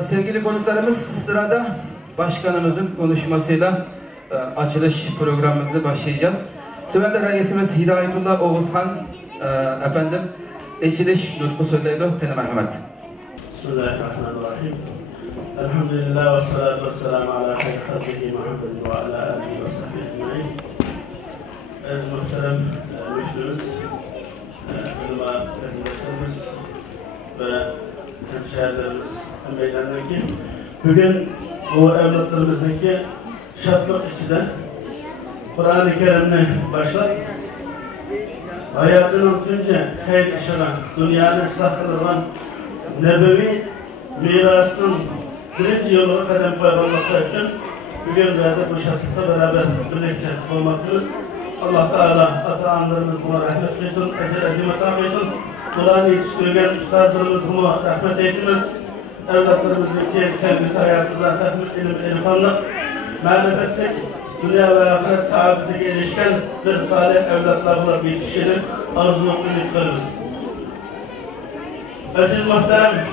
Sevgili konuklarımız, sırada başkanımızın konuşmasıyla açılış programımızda başlayacağız. Tüvende Reisimiz Hidayetullah Oğuzhan efendim açılış nutku söyleydi. Kına merhamet. Bismillahirrahmanirrahim. Elhamdülillah ve salatu ve selamu ala hayr halkihi Muhammed ve ala alihi ve sahbihi ecmaîn. Muhterem müftümüz, ulema kardeşlerimiz ve hemşehrilerimiz meydandaki bugün bu evlatlarımızdaki şartlık içinde Kur'an-ı Kerim'le başlayıp hayatının tünce hayır işine, dünyanın saklanılan nebevi mirasının birinci yoluna kadem koymakta için bugün bu şartlıkta beraber birlikte olmaktayız. Allah Teala ata-analarımız buna rahmet kılsın, ecel azimet kılsın. Kur'an'ı yetiştirgen ustazlarımız buna rahmet eytiniz. Evlatlarımızdaki kendisi hayatından tahmin ilim irfanlık, marifetlik, dünya ve ahiret saadetine erişken bir salih evlatlar olarak yetiştiğini arzuluk ümit kılırız. Aziz muhterem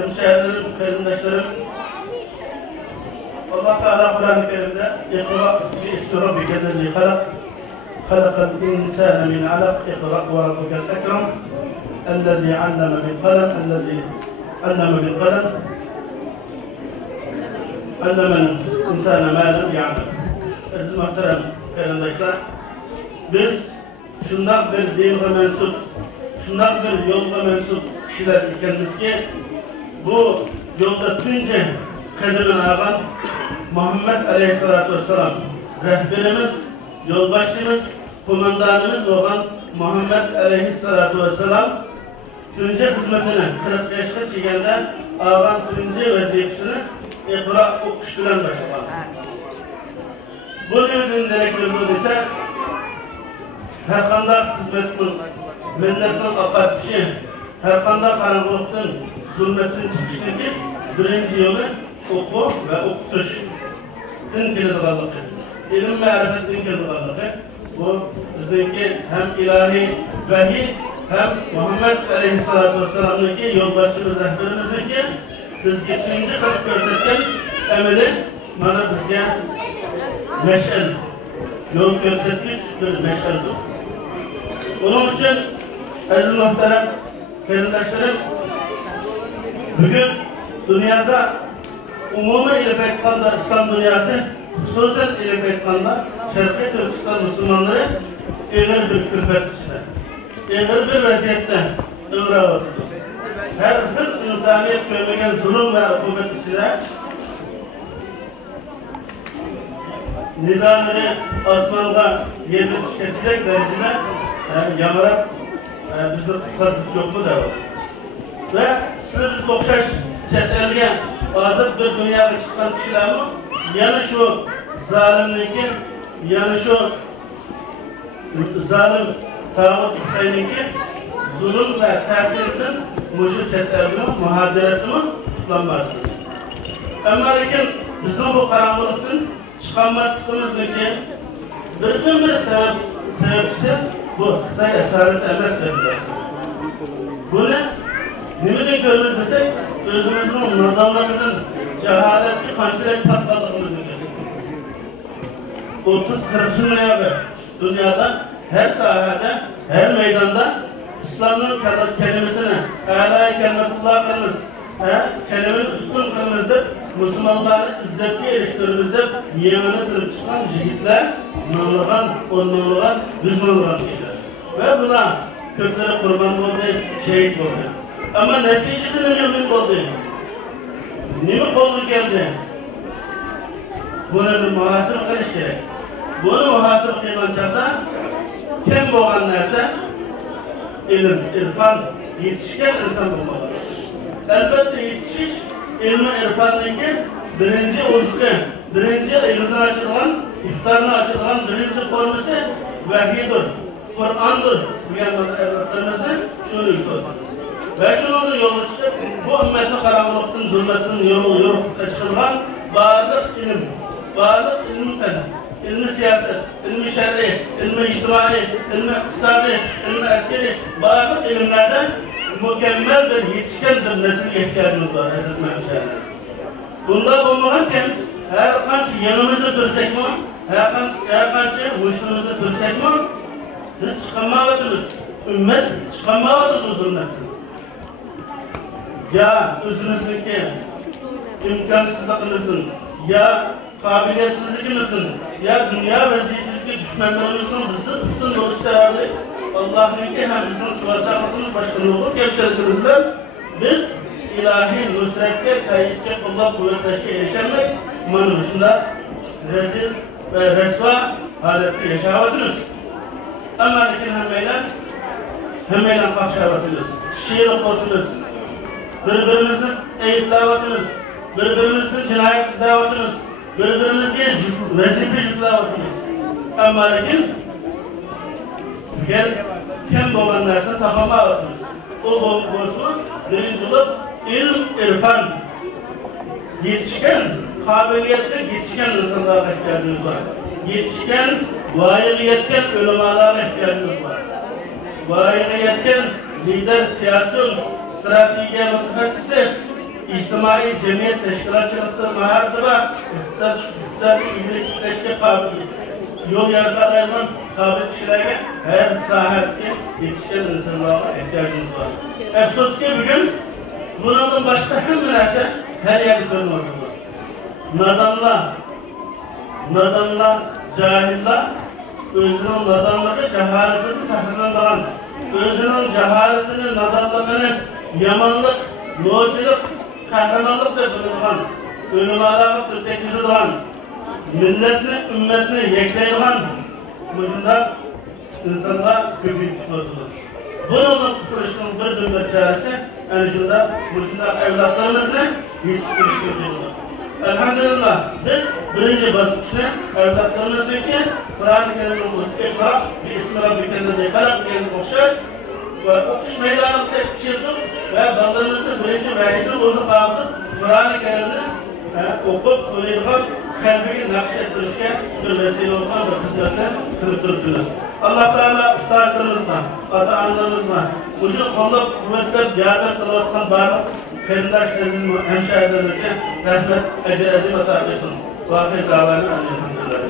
hemşehrilerim, kardeşlerim, Allah Teala Kur'an-ı Kerim'de İkra bi-ismi rabbikellezî halak halakal insâne min alak İkra ve rabbukel ekrem ellezî alleme bil kalem ellezî alleme bil kalem allemel insâne mâ lem ya'lem. Aziz muhterem kardeşler, biz şundan bir dinle mensup, şundan bir yolda mensup kişiler ikeniz ki bu yolda tünce kademen ağam Muhammed Aleyhisselatü Vesselam rehberimiz, yolbaşçımız, kumandanımız olan Muhammed Aleyhisselatü Vesselam tünce hizmetine 40 yaşına çekenden ağam tünce vazifesini ikra okuş bilen başladı. Bu nüveden gerekli ise her kandak hizmetinin, milletin akatışı, her kandak karanlıktan, zulmetin çıkışındaki birinci yolu oku ve okutuş. Din kilidikalığı, ilim ve marifetin kilidikalığı. Bu bizdeki hem ilahi vahiy hem Muhammed Aleyhisselatü Vesselam'daki yolbaşçımız rehberimizdeki bizge ikinci kılıp gösterken emeli bana bizge meşel, yol göstermiş bir meşeldir. Onun için aziz muhterem kardeşlerim, bugün dünyada umumi ilim etkanda İslam dünyası, hususen ilim etkanda Şerqi Türkistan Müslümanları ağır bir külfet içinde, ağır bir vaziyette ömre vardı. Her bir insaniyet görmegen zulüm ve hükümet içinde nizamını asmanda yerine tüketecek derecede yamarak bizi kutlatmış çok mu da var. Ve size biz okşaş çetelge azıt bir dünyaya çıkan kişiler mi? Yani şu zalimliğin, yani şu zalim tağut tutayınki zulüm ve tesirinden muşu çetelgenin, muhaciretinin tutlanmalıdır. Ama lakin bizim bu karanlıktan çıkanmasımızdaki bir sebepsi bu Xitay esaret emes dediler. Bunu nimeden görürüz desek, özümüzün nadanlığının cehaletli kançilik patladığımızı gösteririz. 30-40 milyon dünyada her sahada, her meydanda İslam'ın kelimesine âlâ-i kelimetullah kılınız, kelimenin üstün kılınızdır. Müslümanların izzetli eriştirimizde yeğeni kırıp çıkan jigitler, namlıgan, onluğan, düzmanlıgan kişiler. Ve buna kökleri kurban oldu, şehit oldu. Ama neticede ne mühim oldu? Ne kolu geldi? Buna bir muhasebe kılış gerek. Bunu muhasebe kıyılan çağda kim boğan neyse ilim, irfan, yetişken insan bulmalı. Elbette yetişiş ilmi irfandaki birinci uzku, birinci ilmizine açılan, iftarına açılan birinci formusu vahiydir, Kur'an'dır. Bu yanlarda evlatlarımızı şunu yürütüyoruz. Ve şunun yolunu çıkıp bu ümmetin karanlıktan, zulmetin yolu çıkılan bağırlık ilim, bağırlık ilmi ilmi siyaset, ilmi şer'i, ilmi içtimai, ilmi iktisadi, ilmi askeri, bağırlık ilimlerden mükemmel bir yetişken bir nesil ihtiyacımız var aziz hemşehriler. Bunda bulunurken her kaç yanımızda dursak mı, her kaç muştumuzda dursak mı, biz çıkamayız. Ümmet çıkamayız uzunlar. Ya özümüzdeki imkansızlıkımızın, ya kabiliyetsizlikimizin, ya dünya vaziyetindeki düşmanlarımızın bizi üstün oluş sebebi Allah'ın ki hem bizim çuvaçaklığımız başkanı olur, gerçeklerimizle biz ilahi nusretke, tayyipke, kullak, kuvvetleşke erişemek manuşunda rezil ve resva halette yaşavatınız. Ama lakin hemeyle kakşavatınız, şiir okutunuz, birbirimizin eğitlavatınız, birbirimizin cinayet izlavatınız, birbirimizin rezillik izlavatınız. Ama lakin kim olanlarsa tapamavatınız. O bozuğu birinci olup ilm, irfan, yetişken, kabiliyetli yetişken insanlara ihtiyacımız var. Yetişken, vayığı yetken ulemalara ihtiyacımız var. Vayığı yetken lider, siyasi, strateji, mütehassisi, içtimai cemiyet teşkilatçılıkta mahardı var. İktisadi iyilik teşkil kabiliyeti. Yol yargılarından kabil kişilere her sahadaki yetişken insanlara ihtiyacımız var. Efsos ki bugün bunun başka hem neresi her yerde görmüyorlar. Nadanlar, cahiller, özünün nadanlığı cehaletini tahrinden özünün cehaletini, nadanlığını yamanlık, noçuluk, kahramanlık da bulunan, ölümalarlık teknizi duran, milletini, ümmetini yekleyen bunda insanlar köpük tutulur. Bunun kuruluşunun bir cümle çaresi, yani şunda evlatlarımızı yetiştiriştirdiğimiz. Elhamdülillah, biz birinci basıçta evlatlarımızdaki Kur'an-ı Kerim'in okusu, İkra, İsmi Rabbikende de Kalak diyelim okşar ve okuş meydanı seçildik ve ballarımızda birinci vahidin uzun hafızı Kur'an-ı Kerim'i okup, söyleyip, kalbini nakşettirişke bir vesile olma ve hizmetler kırıp durduğunuz. Allah Teala ustazlarımızla, ata-analarımızla, ucu kolluk, kuvvetler, biadet kılıvattan bağlı, Kerindaş aziz hemşehrilerimize rahmet, ecel aziz ve ta'lısın. Vahir davranı elhamdülillah.